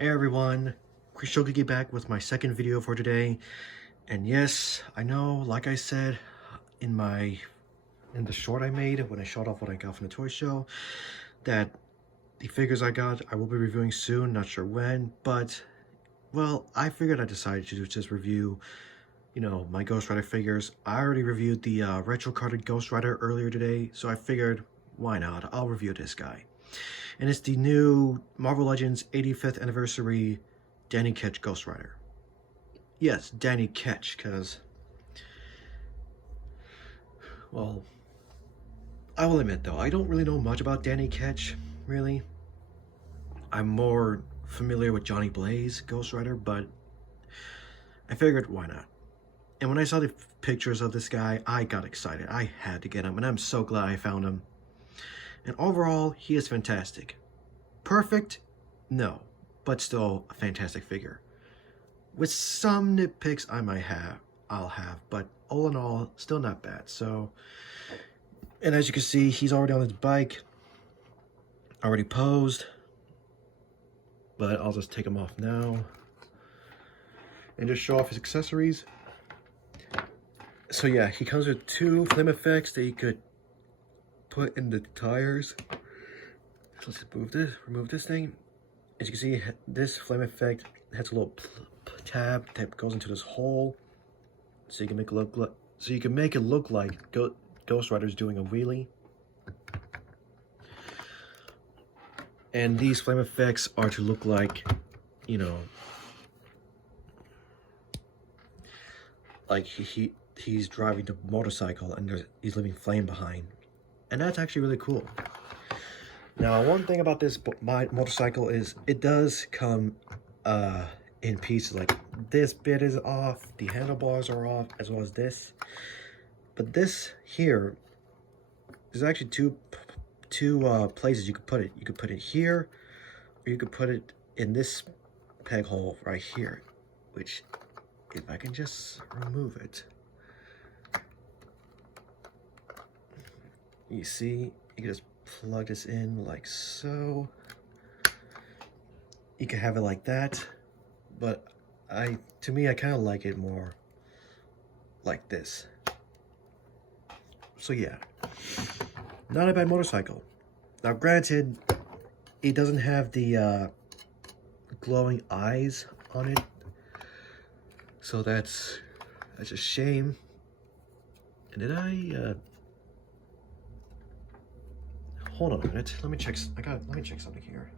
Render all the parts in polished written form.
Hey everyone, Chris Shogigi back with my second video for today. And yes, I know, like I said in the short I made when I showed off what I got from the toy show, that the figures I got I will be reviewing soon, not sure when, but well, I figured I decided to just review, my Ghost Rider figures. I already reviewed the retro carded Ghost Rider earlier today, so I figured, why not? I'll review this guy. And it's the new Marvel Legends 85th anniversary Danny Ketch Ghost Rider. Yes, Danny Ketch, because, well, I will admit though, I don't really know much about Danny Ketch, really. I'm more familiar with Johnny Blaze Ghost Rider, but I figured, why not? And when I saw the pictures of this guy, I got excited. I had to get him, and I'm so glad I found him. And overall, he is fantastic. Perfect? No, but still a fantastic figure. With some nitpicks I'll have, but all in all, still not bad. So, and as you can see, he's already on his bike, already posed, but I'll just take him off now and just show off his accessories. So yeah, he comes with two flame effects that you could put in the tires. So let's remove this thing. As you can see, this flame effect has a little tab that goes into this hole, so you can make it look like Ghost Rider's doing a wheelie. And these flame effects are to look like, like he's driving the motorcycle and he's leaving flame behind, and that's actually really cool. Now, one thing about this motorcycle is it does come in pieces. Like, this bit is off, the handlebars are off, as well as this. But this here, there's actually two places you could put it. You could put it here, or you could put it in this peg hole right here, which, if I can just remove it, you see, you can just plug this in like so. You can have it like that, but to me, I kind of like it more like this. So yeah, not a bad motorcycle. Now granted, it doesn't have the glowing eyes on it, so that's a shame. And did I hold on a minute, let me check something here.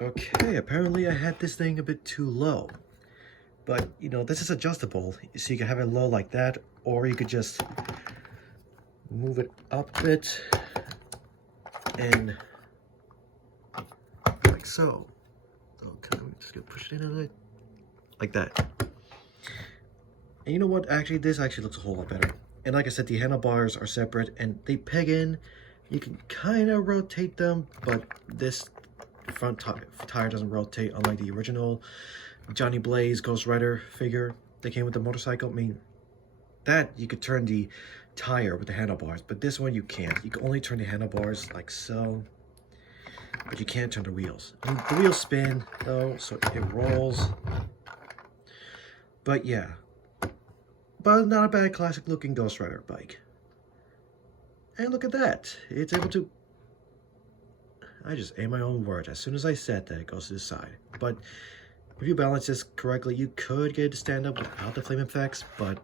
Okay, apparently I had this thing a bit too low. But, this is adjustable, so you can have it low like that, or you could just move it up a bit, and like so. So, I'm just gonna push it in a bit, like that. And you know what, actually, this actually looks a whole lot better. And like I said, the handlebars are separate, and they peg in. You can kind of rotate them, but this front tire doesn't rotate, unlike the original Johnny Blaze Ghost Rider figure that came with the motorcycle. I mean, that you could turn the tire with the handlebars, but this one you can't. You can only turn the handlebars like so, but you can't turn the wheels. I mean, the wheels spin though, so it rolls. But yeah, but not a bad classic looking Ghost Rider bike. And look at that, it's able to, I just ate my own words. As soon as I said that, it goes to the side. But if you balance this correctly, you could get it to stand up without the flame effects, but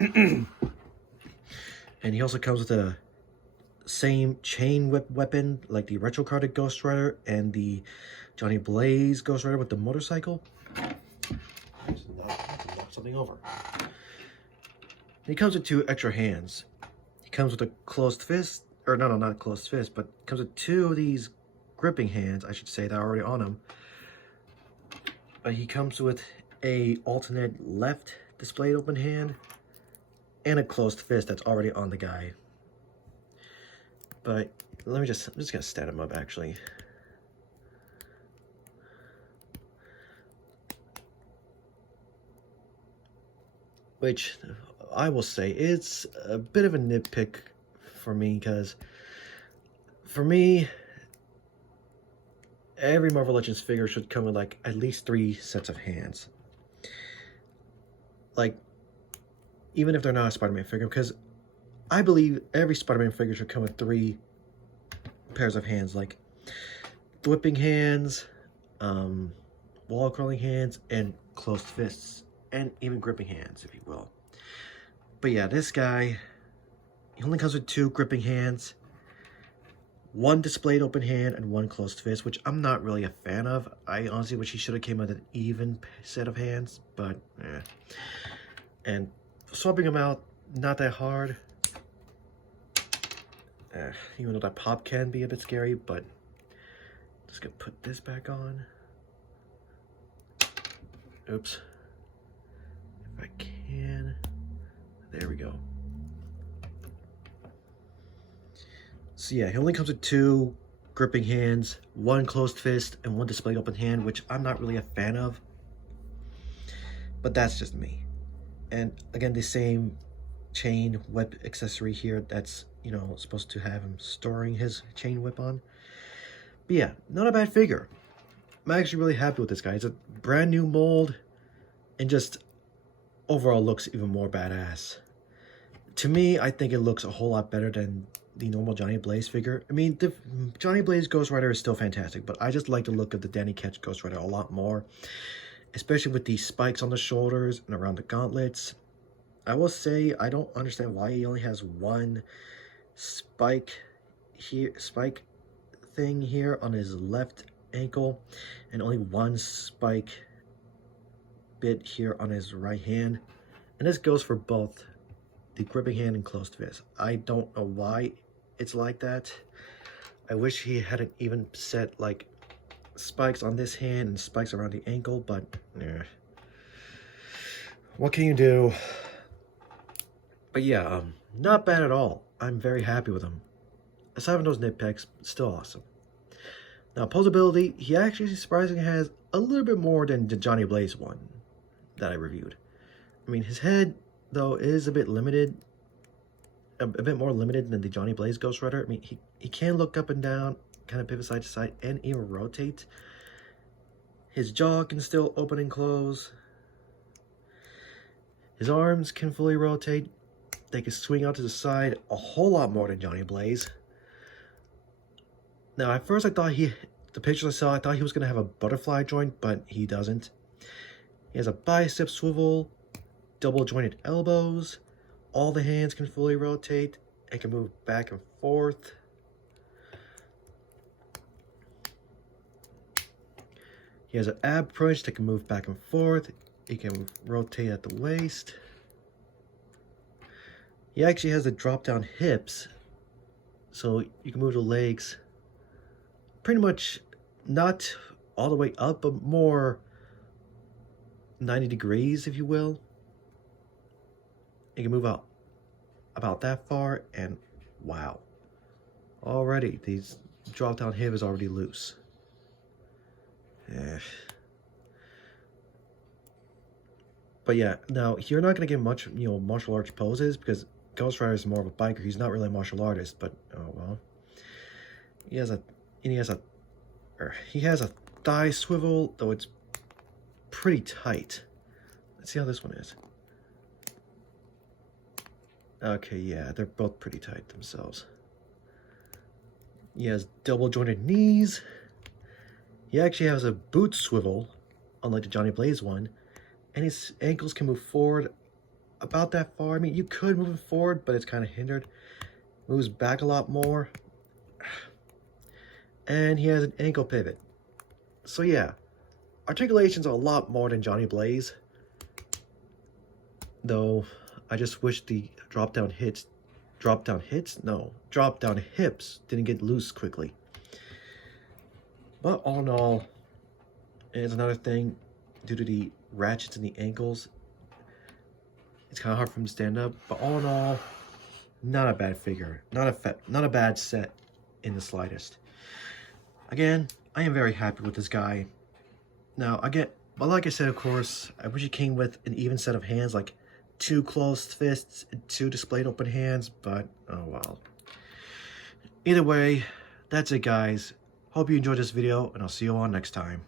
and he also comes with the same chain whip weapon like the retro carded Ghost Rider and the Johnny Blaze Ghost Rider with the motorcycle. Knock something over. And he comes with two extra hands. He comes with a closed fist, or no, not a closed fist, but comes with two of these gripping hands, I should say, that are already on him. But he comes with a alternate left displayed open hand and a closed fist that's already on the guy. But I'm just gonna stand him up, actually. which I will say it's a bit of a nitpick for me, because for me, every Marvel Legends figure should come with like at least 3 sets of hands. Like, even if they're not a Spider-Man figure, because I believe every Spider-Man figure should come with 3 pairs of hands, like whipping hands, wall crawling hands, and closed fists, and even gripping hands, if you will. But yeah, this guy, he only comes with 2 gripping hands, 1 displayed open hand, and 1 closed fist, which I'm not really a fan of. I honestly wish he should have came with an even set of hands, but and swapping them out, not that hard. Even though that pop can be a bit scary, but just gonna put this back on. Oops. If I can. There we go. So yeah, he only comes with 2 gripping hands, 1 closed fist, and 1 displayed open hand, which I'm not really a fan of. But that's just me. And again, the same chain whip accessory here that's, you know, supposed to have him storing his chain whip on. But yeah, not a bad figure. I'm actually really happy with this guy. It's a brand new mold, and just overall looks even more badass. To me, I think it looks a whole lot better than the normal Johnny Blaze figure. I mean, the Johnny Blaze Ghost Rider is still fantastic, but I just like the look of the Danny Ketch Ghost Rider a lot more, especially with these spikes on the shoulders and around the gauntlets. I will say I don't understand why he only has 1 spike thing here on his left ankle, and only 1 spike bit here on his right hand. And this goes for both the gripping hand and closed fist. I don't know why it's like that. I wish he had an even set, like spikes on this hand and spikes around the ankle, but what can you do? But yeah, not bad at all. I'm very happy with him. Aside from those nitpicks, still awesome. Now, posability, he actually surprisingly has a little bit more than the Johnny Blaze one that I reviewed. I mean, his head, though, is a bit limited, a bit more limited than the Johnny Blaze Ghost Rider. I mean, he can look up and down, kind of pivot side to side, and even rotate. His jaw can still open and close. His arms can fully rotate. They can swing out to the side a whole lot more than Johnny Blaze. Now, at first I thought the pictures I saw, I thought he was going to have a butterfly joint, but he doesn't. He has a bicep swivel, double jointed elbows, all the hands can fully rotate, and can move back and forth. He has an ab crunch that can move back and forth. He can rotate at the waist. He actually has the drop down hips, so you can move the legs pretty much not all the way up, but more 90 degrees, if you will. You can move out about that far, and wow. Already, these drop down hip is already loose. But yeah, now you're not going to get much, martial arts poses, because Ghost Rider is more of a biker. He's not really a martial artist, but oh well. He has a thigh swivel, though it's pretty tight. Let's see how this one is. Okay, yeah, they're both pretty tight themselves. He has double jointed knees. He actually has a boot swivel, unlike the Johnny Blaze one, and his ankles can move forward about that far. I mean, you could move it forward, but it's kind of hindered. Moves back a lot more. And he has an ankle pivot. So yeah, articulation's a lot more than Johnny Blaze. Though, I just wish the drop down hips didn't get loose quickly. But all in all, it's another thing, due to the ratchets in the ankles, it's kind of hard for him to stand up. But all in all, not a bad figure. Not a bad set in the slightest. Again, I am very happy with this guy. Now, but like I said, of course, I wish he came with an even set of hands, like two closed fists, two displayed open hands, but oh well. Either way, that's it guys. Hope you enjoyed this video, and I'll see you all next time.